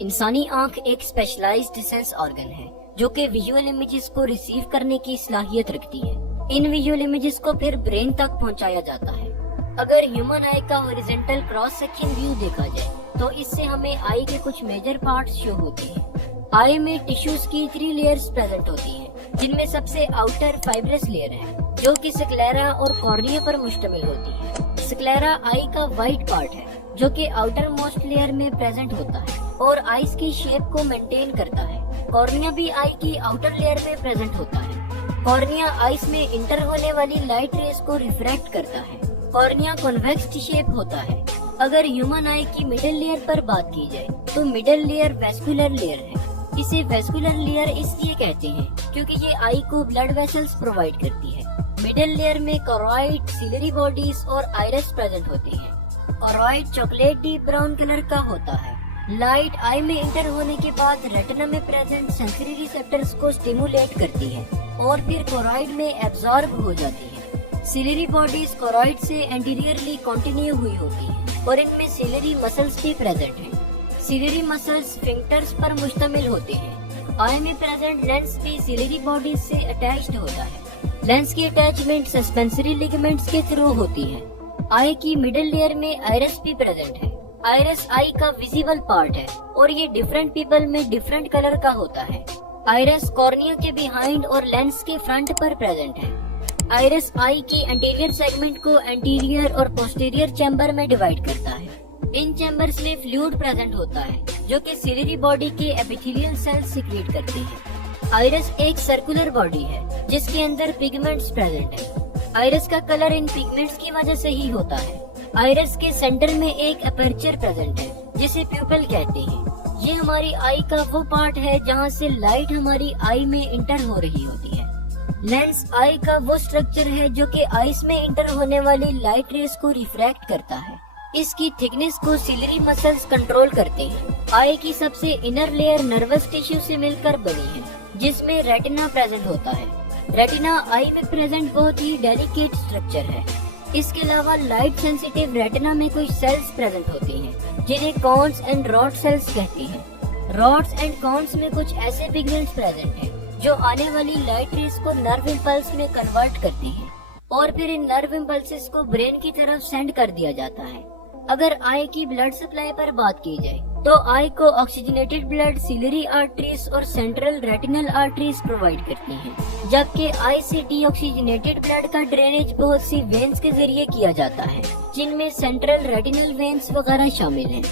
इंसानी आंख एक स्पेशलाइज्ड सेंस ऑर्गन है जो कि विजुअल इमेजेस को रिसीव करने की सलाहियत रखती है। इन विजुअल इमेजेस को फिर ब्रेन तक पहुंचाया जाता है। अगर ह्यूमन आई का हॉरिजॉन्टल क्रॉस सेक्शन व्यू देखा जाए तो इससे हमें आई के कुछ मेजर पार्ट्स शो होते हैं। आई में टिश्यूज की 3 लेयर्स प्रेजेंट होती हैं, जिनमें सबसे आउटर फाइब्रस लेयर है जो कि स्क्लेरा और कॉर्निया पर मुश्तमिल होती है। स्क्लेरा आई का व्हाइट पार्ट है जो कि आउटर मोस्ट लेयर में प्रेजेंट होता है और आईज की शेप को मेंटेन करता है। कॉर्निया भी आई की आउटर लेयर में प्रेजेंट होता है। कॉर्निया आईज में इंटर होने वाली लाइट रेस को रिफ्रैक्ट करता है। कॉर्निया कॉन्वेक्स शेप होता है। अगर ह्यूमन आई की मिडिल लेयर पर बात की जाए तो मिडिल लेयर वेस्कुलर लेयर है। इसे वेस्कुलर लेयर इसलिए कहते हैं क्योंकि ये आई को ब्लड वेसल्स प्रोवाइड करती है। मिडिल लेयर में कोरॉइड, सिलरी बॉडीज और आइरिस प्रेजेंट होती हैं। Choroid chocolate deep brown colour का होता है। लाइट आई में इंटर होने के बाद रेटिना में प्रेजेंट सेंसरी रिसेप्टर्स को स्टिमुलेट करती है और फिर कोरॉइड में एब्जॉर्ब हो जाती है। सिलरी बॉडीज कोरॉइड से एंटीरियरली कंटिन्यू हुई होती है और इनमें सिलरी मसल्स भी प्रेजेंट हैं। सिलरी मसल्स स्फिंक्टर्स पर मुश्तमिल होते हैं। आई में प्रेजेंट लेंस भी सिलरी बॉडीज से अटैच्ड होता है। लेंस की अटैचमेंट सस्पेंसरी लिगामेंट्स के थ्रू होती है। आई की मिडिल लेयर में आइरिस भी प्रेजेंट है। आइरिस आई का विजिबल पार्ट है और ये डिफरेंट पीपल में डिफरेंट कलर का होता है। आइरिस कॉर्निया के बिहाइंड और लेंस के फ्रंट पर प्रेजेंट है। आइरिस आई की एंटीरियर सेगमेंट को एंटीरियर और पोस्टीरियर चैम्बर में डिवाइड करता है। इन चैम्बर्स में फ्लूइड प्रेजेंट होता है जो कि सिलरी बॉडी के एपिथेलियल सेल्स सीक्रेट करते हैं। आइरिस एक सर्कुलर बॉडी है जिसके अंदर पिगमेंट्स प्रेजेंट है। आइरिस का कलर इन पिगमेंट्स की वजह से ही होता है। आइरिस के सेंटर में एक अपर्चर प्रेजेंट है जिसे प्यूपिल कहते हैं। ये हमारी आई का वो पार्ट है जहाँ से लाइट हमारी आई में इंटर हो रही होती है। लेंस आई का वो स्ट्रक्चर है जो कि आईज में इंटर होने वाली लाइट रेस को रिफ्रैक्ट करता है। इसकी थिकनेस को सिलरी मसल्स कंट्रोल करते हैं। आई की सबसे इनर लेयर नर्वस टिश्यू से मिलकर बनी है जिसमें रेटिना प्रेजेंट होता है। रेटिना आई में प्रेजेंट बहुत ही डेलिकेट स्ट्रक्चर है। इसके अलावा लाइट सेंसिटिव रेटिना में कुछ सेल्स प्रेजेंट होती हैं जिन्हें कॉन्स एंड रॉड सेल्स कहते हैं। रॉड्स एंड कॉन्स में कुछ ऐसे पिगमेंट्स प्रेजेंट हैं जो आने वाली लाइट रेस को नर्व इम्पल्स में कन्वर्ट करते हैं और फिर इन नर्व इम्पल्सेस को ब्रेन की तरफ सेंड कर दिया जाता है। अगर आई की ब्लड सप्लाई पर बात की जाए तो आई को ऑक्सीजनेटेड ब्लड सिलरी आर्टरीज और सेंट्रल रेटिनल आर्टरीज प्रोवाइड करती हैं, जबकि आई से डीऑक्सीजनेटेड ब्लड का ड्रेनेज बहुत सी वेन्स के जरिए किया जाता है जिनमें सेंट्रल रेटिनल वेन्स वगैरह शामिल हैं।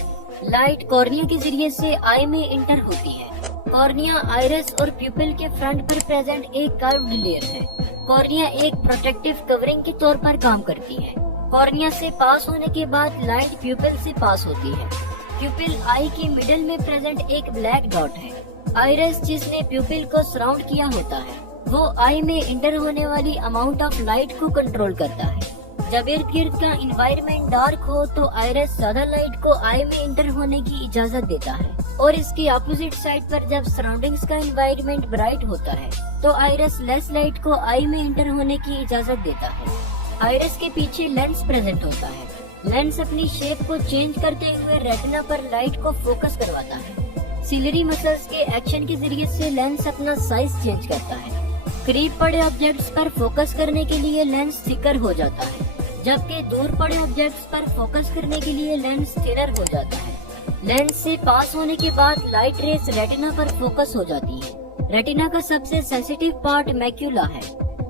लाइट कॉर्निया के जरिए से आई में इंटर होती है। कॉर्निया आइरिस और प्यूपिल के फ्रंट पर प्रेजेंट एक कर्व्ड लेयर है। कॉर्निया एक प्रोटेक्टिव कवरिंग के तौर पर काम करती है। कॉर्निया से पास होने के बाद लाइट प्यूपिल से पास होती है। प्यूपिल आई की मिडिल में प्रेजेंट एक ब्लैक डॉट है। आइरिस जिसने प्यूपिल को सराउंड किया होता है वो आई में इंटर होने वाली अमाउंट ऑफ लाइट को कंट्रोल करता है। जब इर्द गिर्द का एनवायरनमेंट डार्क हो तो आइरिस ज्यादा लाइट को आई में इंटर होने की इजाजत देता है और इसकी अपोजिट साइड पर जब सराउंडिंग्स का एनवायरनमेंट ब्राइट होता है तो आइरिस लेस लाइट को आई में इंटर होने की इजाजत देता है। आइरिस के पीछे लेंस प्रेजेंट होता है। लेंस अपनी शेप को चेंज करते हुए रेटिना पर लाइट को फोकस करवाता है। सिलरी मसल्स के एक्शन के जरिए से लेंस अपना साइज चेंज करता है। करीब पड़े ऑब्जेक्ट्स पर फोकस करने के लिए लेंस थिकर हो जाता है, जबकि दूर पड़े ऑब्जेक्ट्स पर फोकस करने के लिए लेंस थिनर हो जाता है। लेंस से पास होने के बाद लाइट रेस रेटिना पर फोकस हो जाती है। रेटिना का सबसे सेंसिटिव पार्ट मैक्यूला है।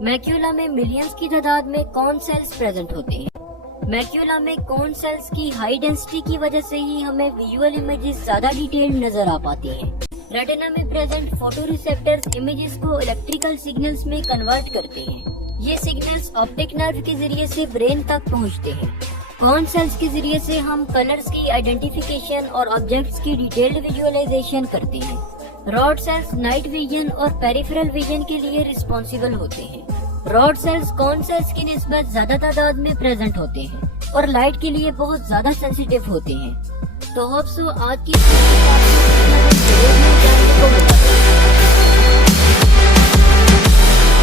मैक्यूला में मिलियंस की तादाद में कॉन सेल्स प्रेजेंट होते हैं। मैक्यूला में कॉन सेल्स की हाई डेंसिटी की वजह से ही हमें विजुअल इमेजेस ज्यादा डिटेल्ड नजर आ पाती हैं। रेटिना में प्रेजेंट फोटो रिसेप्टर्स इमेजेस को इलेक्ट्रिकल सिग्नल्स में कन्वर्ट करते हैं। ये सिग्नल्स ऑप्टिक नर्व के जरिए से ब्रेन तक पहुंचते हैं। कॉन सेल्स के जरिए से हम कलर्स की आइडेंटिफिकेशन और ऑब्जेक्ट्स की डिटेल्ड विजुअलाइजेशन करते हैं। रॉड सेल्स नाइट विजन और पेरिफेरल विजन के लिए रिस्पॉन्सिबल होते हैं। रॉड सेल्स कॉन सेल्स की निस्बत ज्यादा तादाद में प्रेजेंट होते हैं और लाइट के लिए बहुत ज्यादा सेंसिटिव होते हैं। तो होप सो आज की